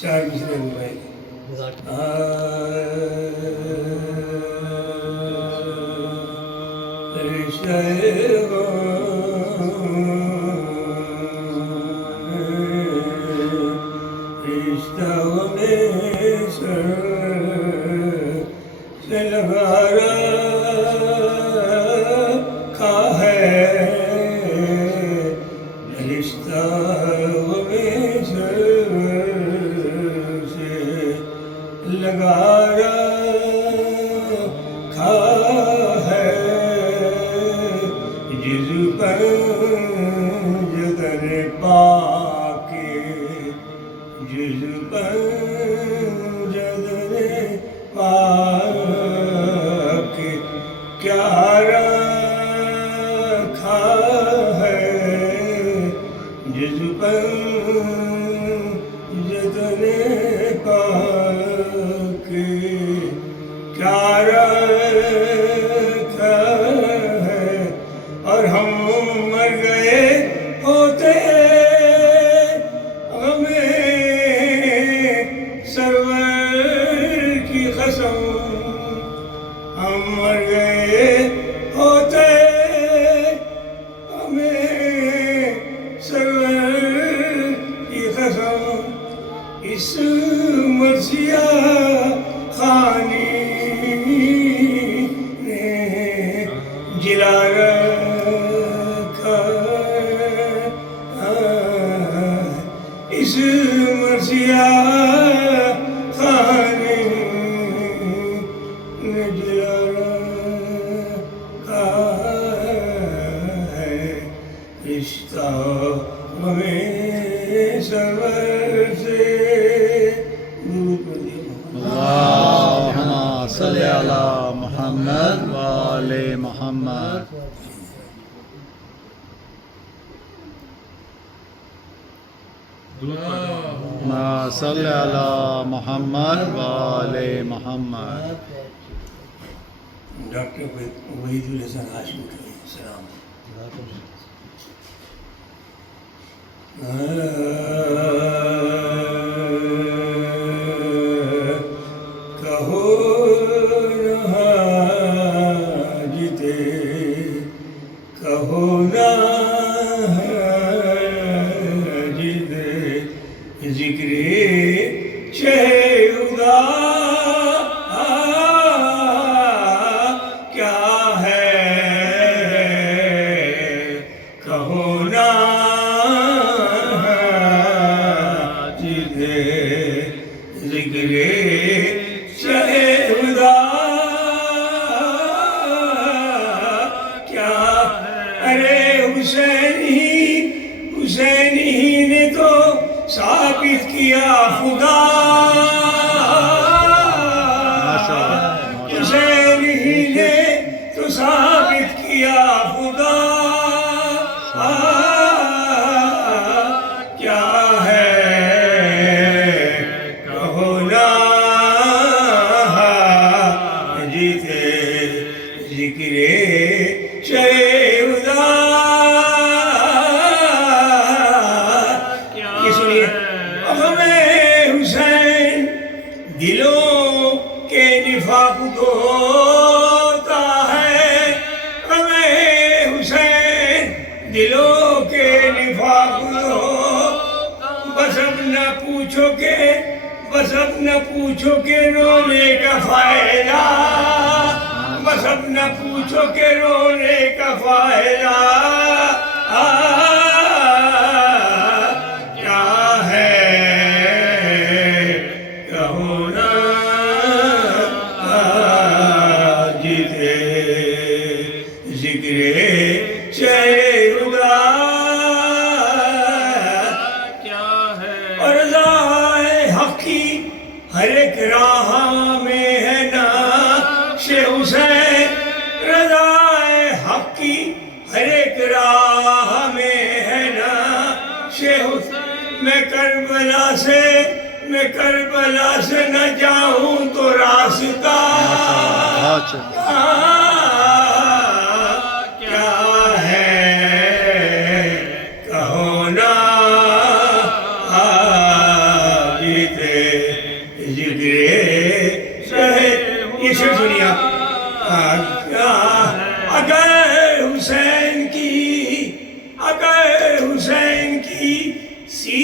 چار مصرے ہو گئے. صلی علی محمد و آل محمد. ڈاکٹر وحید الحسن ہاشمی علیہ السلام. کہو نہ جیتے کہو نہ جیتے ذکر چہرہ کیا ہے کہو نا جیتے ذکر چہرہ کیا ارے حسینی نے تو ثابت کیا خدا حسین ہی نے تو ثابت کیا خدا کیا ہے کہو نا جیتے ذکر چہرہ. یہ سنیے حسین دلوں کے نفاق دھوتا ہے. حسین دلوں کے نفاق دھو بس اب نہ پوچھو کہ رونے کا فائدہ بس اب نہ پوچھو کہ رونے کا فائدہ ہر ایک راہ میں ہے نقش حسین. رضا حق کی ہر ایک راہ میں ہے نقش حسین. میں کربلا سے نہ جاؤں تو راستہ کیا ہے کہو نا جیتے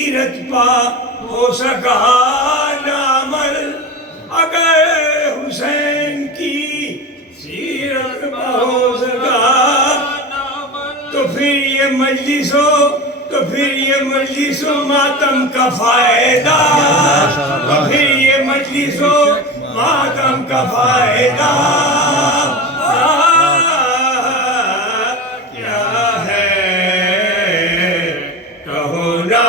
سیرت پا ہو سکا نامل اگر حسین کی سیرت پا ہو سکا تو پھر یہ مجلس و ماتم کا فائدہ تو پھر یہ مجلس و ماتم کا فائدہ کیا ہے کہو نا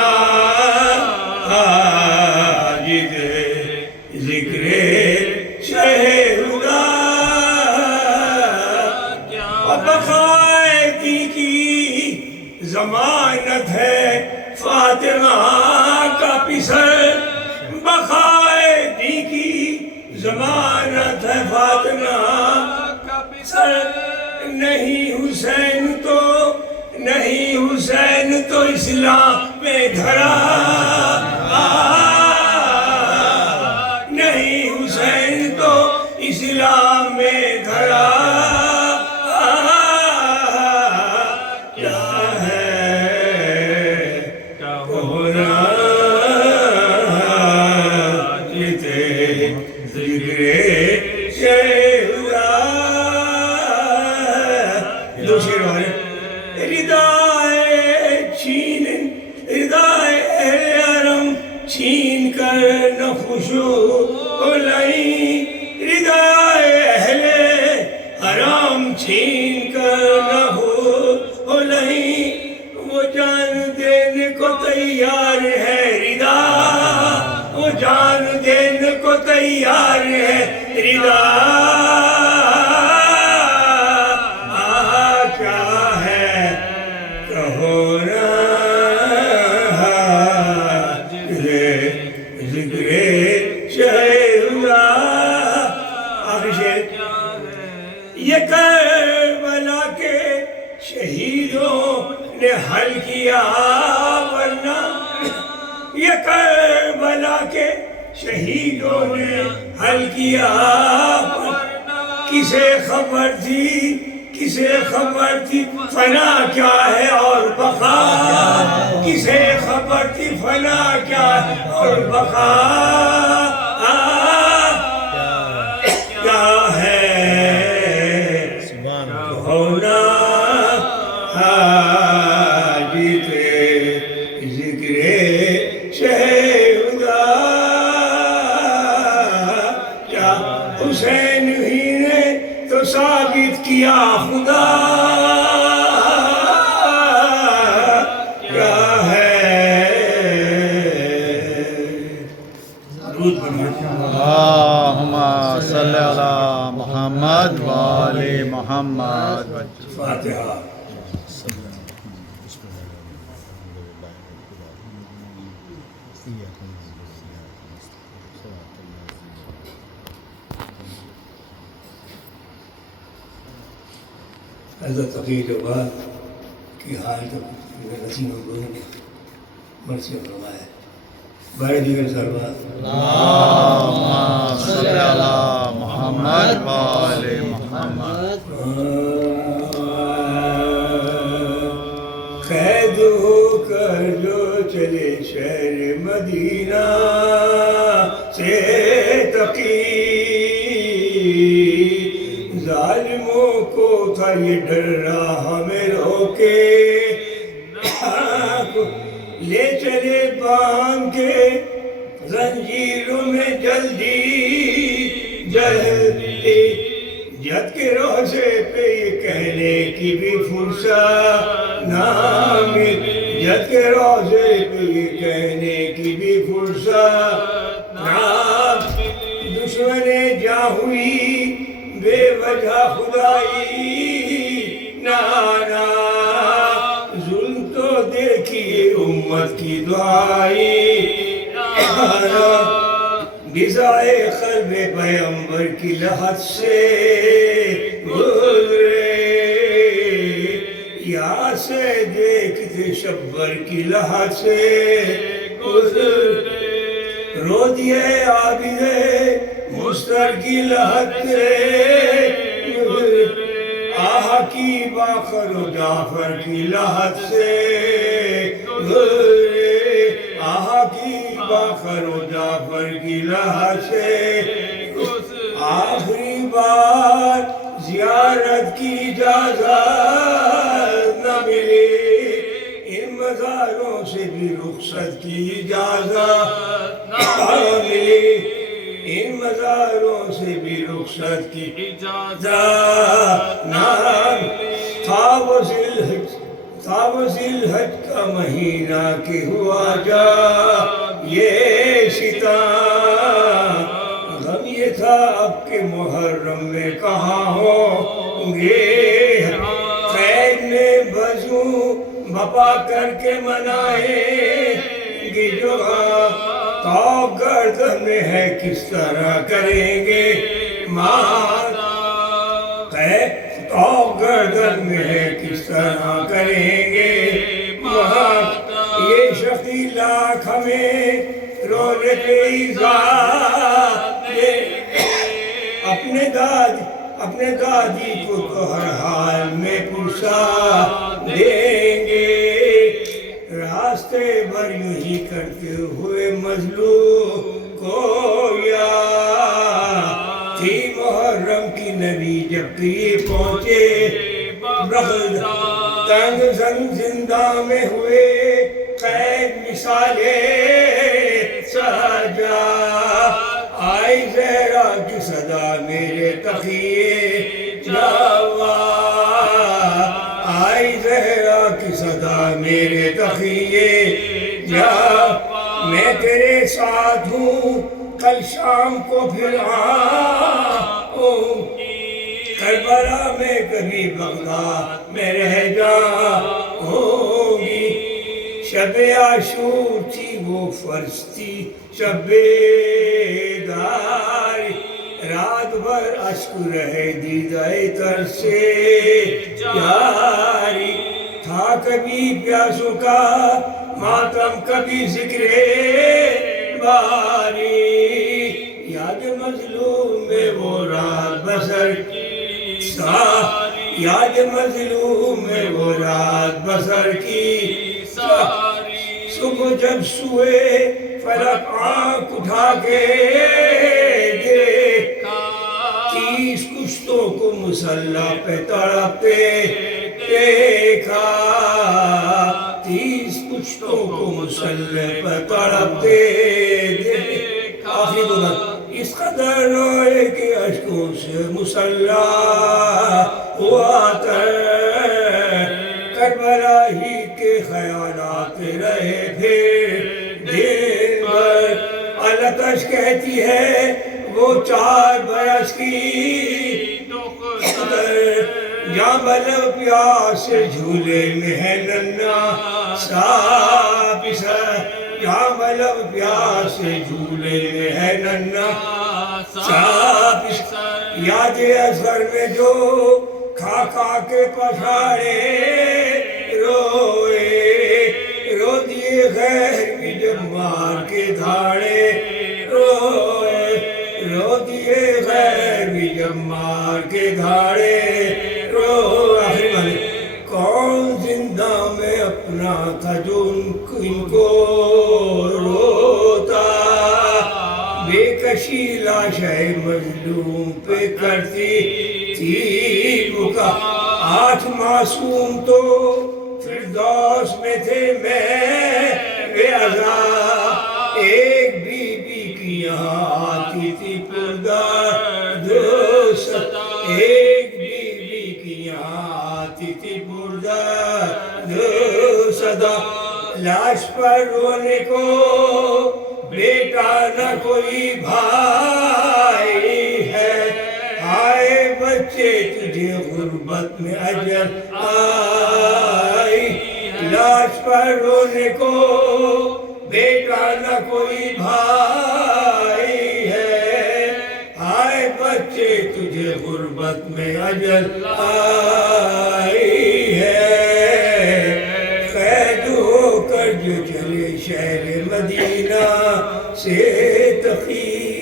حاجد ذکر شہدا اور بقائدی کی ضمانت ہے فاطمہ کا پسر بقائدی کی ضمانت ہے فاطمہ کا پسر نہیں حسین تو اسلام میں دھرا نہیں حسین تو اسلام میں دھرا کیا ہے کہنا جتے ذکر شہدا دو شیر اور ردائے حرم چھین کر نہ خوشو لئی ردائے اہل حرم چھین کر نہ ہو لئی وہ جان دینے کو تیار ہے ردا وہ جان دینے کو تیار ہے ردا یہ کربلا کے شہیدوں نے حل کیا ورنہ یہ کربلا کے شہیدوں نے حل کیا کسے خبر تھی فنا کیا ہے اور بقا کسے خبر تھی فنا کیا ہے اور بقا کیا ہے ہونا حاجت ذکر شہدا کیا حسین ہی نے تو ثابت کیا خدا کیا ہے درود پڑھیے اللہم صلی علی محمد و آل محمد فاتحہ حضرت تقی جواد کی حال تک نسیم گروہ نے مرسی فرمائے بارے دیگر سربات اللہم صلی علی محمد و آل محمد قید ہو کر جو چلے شہر مدینہ سے تقی ظالموں کو تھا یہ ڈر رہا ہمیں روکے لے چلے باندھ کے زنجیروں میں جلدی جد کے روزے پہ یہ کہنے کی بھی فرصت نہ ملی جد کے روزے پہ یہ کہنے کی بھی فرصت نہ دشمن جا ہوئی بے وجہ خدائی نانا ظلم تو دیکھیے امت کی دعائی نانا غذائے قلب پیغمبر کی لحظ سے گزرے یا سے دیکھتے شبر کی لحظ سے گزرے رو دیے عابد مستر کی لحظ سے گزرے آہ کی باخر و جعفر کی لحظ سے گزرے بخر و جعفر کی لاشیں آخری بار زیارت کی اجازت نہ ملی ان مزاروں سے بھی رخصت کی اجازت نہ ملی ان مزاروں سے بھی رخصت کی اجازت نہ تھا وہ ذی الحج کا مہینہ کہ ہوا جا یہ ستم غم یہ تھا اب کہ محرم میں کہاں ہوں گے قید نے بزوں بپا کر کے منائیں گے جو تو گردن میں ہے کس طرح کریں گے ماتا تو گردن میں ہے کس طرح کریں گے ماتا یہ شفیع لاکھ ہمیں رونے پہ ذات دے اپنے دادی کو تو ہر حال میں پرسا دیں گے راستے بھر یوں ہی کرتے ہوئے مظلوم کو یاد تھی محرم کی نبی جب قریب پہنچے تنگ زندہ میں ہوئے قید مثالیں سجا آئی زہرا کی صدا میرے تقیے جوا آئی زہرا کی صدا میرے تقیے جا میں تیرے ساتھ ہوں کل شام کو پھر آؤں کربلا میں کبھی بغداد میں رہ جاؤں گی شب عاشور تھی وہ فرض تھی شب بیداری رات بھر اشک رہے دیدۂ تر سے جاری تھا کبھی پیاسوں کا ماتم کبھی ذکر باری یاد مظلوم میں وہ رات بسر کی یاد مظلوم میں وہ رات بسر کی صبح جب سوئے فلک آنکھ اٹھا کے دیکھا 30 کشتوں کو مسلح پہ تڑپتے دیکھا 30 کشتوں کو مسلح پہ تڑپتے دیکھا آخری دو بات اس قدر روئے کہ اشکوں سے مسلح ہوا تر کربلا ہی کے خیالات رہے پھر دن بھر التش کہتی ہے وہ 4 برس کی جہاں بلب پیاس سے جھولے میں ہے ننا سا پسر جہاں بلب پیاس سے جھولے میں ہے ننا سا پسر یاد اصغر میں جو کھا کھا کے پچھاڑے روئے رو دیے غیر بھی جب مار کے دھاڑے روئے رو دیے غیر بھی جب مار کے دھاڑے رو آخری بات کون زندہ میں اپنا تھا جو ان کو روتا بے کشی لاشیں مظلوم پہ کرتی تھی بکا 8 معصوم تو فردوس میں تھے میں بے عذاب ایک بی بی کی یہاں آتی تھی پردرد ایک بی بی کی یہاں آتی تھی پردرد صدا لاش پر رونے کو بیٹا نہ کوئی بھائی ہے آئے بچے تجھے غربت میں اجل آئی لاش پر رونے کو بیٹا نہ کوئی بھائی ہے آئے بچے تجھے غربت میں اجل آئی ہے قید ہو کر جو چلے شہر مدینہ سے تقی